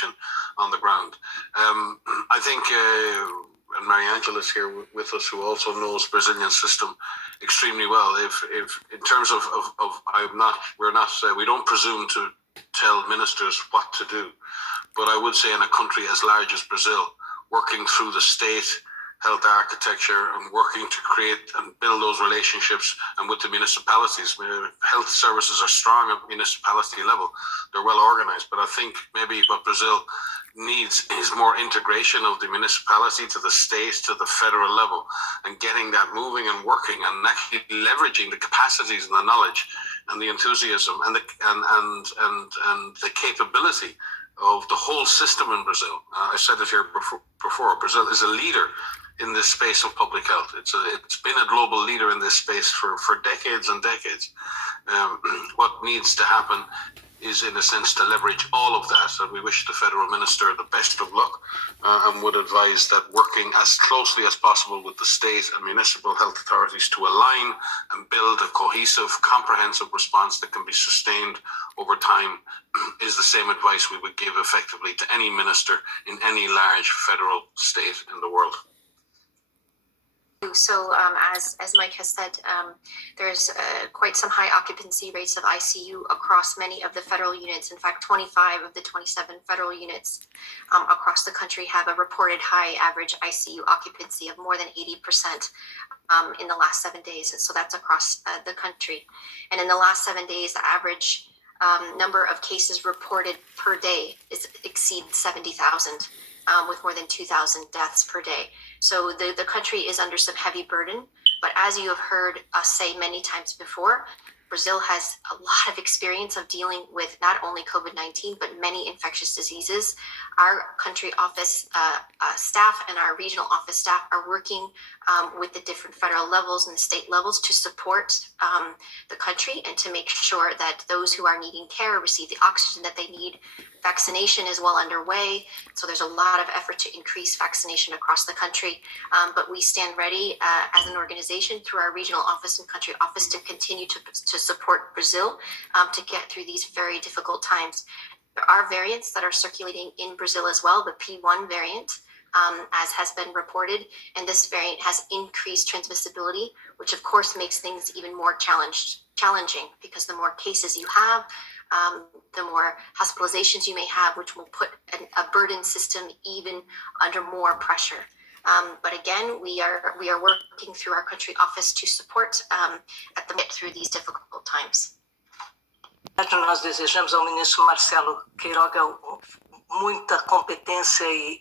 situation on the ground. I think, and Mariangela is here with us, who also knows Brazilian system extremely well. If in terms of we don't presume to tell ministers what to do, but I would say in a country as large as Brazil, working through the state health architecture and working to create and build those relationships, and with the municipalities. Health services are strong at municipality level. They're well organized, but I think maybe what Brazil needs is more integration of the municipality to the state, to the federal level, and getting that moving and working, and actually leveraging the capacities and the knowledge and the enthusiasm and the capability of the whole system in Brazil. I said it here before. Brazil is a leader in this space of public health. It's been a global leader in this space for decades and decades. What needs to happen is, in a sense, to leverage all of that. And we wish the federal minister the best of luck, and would advise that working as closely as possible with the state and municipal health authorities to align and build a cohesive, comprehensive response that can be sustained over time is the same advice we would give effectively to any minister in any large federal state in the world. So as Mike has said, there's quite some high occupancy rates of ICU across many of the federal units. In fact, 25 of the 27 federal units across the country have a reported high average ICU occupancy of more than 80% in the last 7 days. So that's across the country. And in the last 7 days, the average number of cases reported per day exceeds 70,000. With more than 2,000 deaths per day. So the country is under some heavy burden. But as you have heard us say many times before, Brazil has a lot of experience of dealing with not only COVID-19, but many infectious diseases. Our country office staff and our regional office staff are working with the different federal levels and the state levels to support the country and to make sure that those who are needing care receive the oxygen that they need. Vaccination is well underway, so there's a lot of effort to increase vaccination across the country. But we stand ready as an organization through our regional office and country office to continue to support Brazil to get through these very difficult times. There are variants that are circulating in Brazil as well, the P1 variant, as has been reported, and this variant has increased transmissibility, which of course makes things even more challenging, because the more cases you have, the more hospitalizations you may have, which will put a burden system even under more pressure. But again, we are working through our country office to support through these difficult times. Nós desejamos ao ministro Marcelo Queiroga muita competência e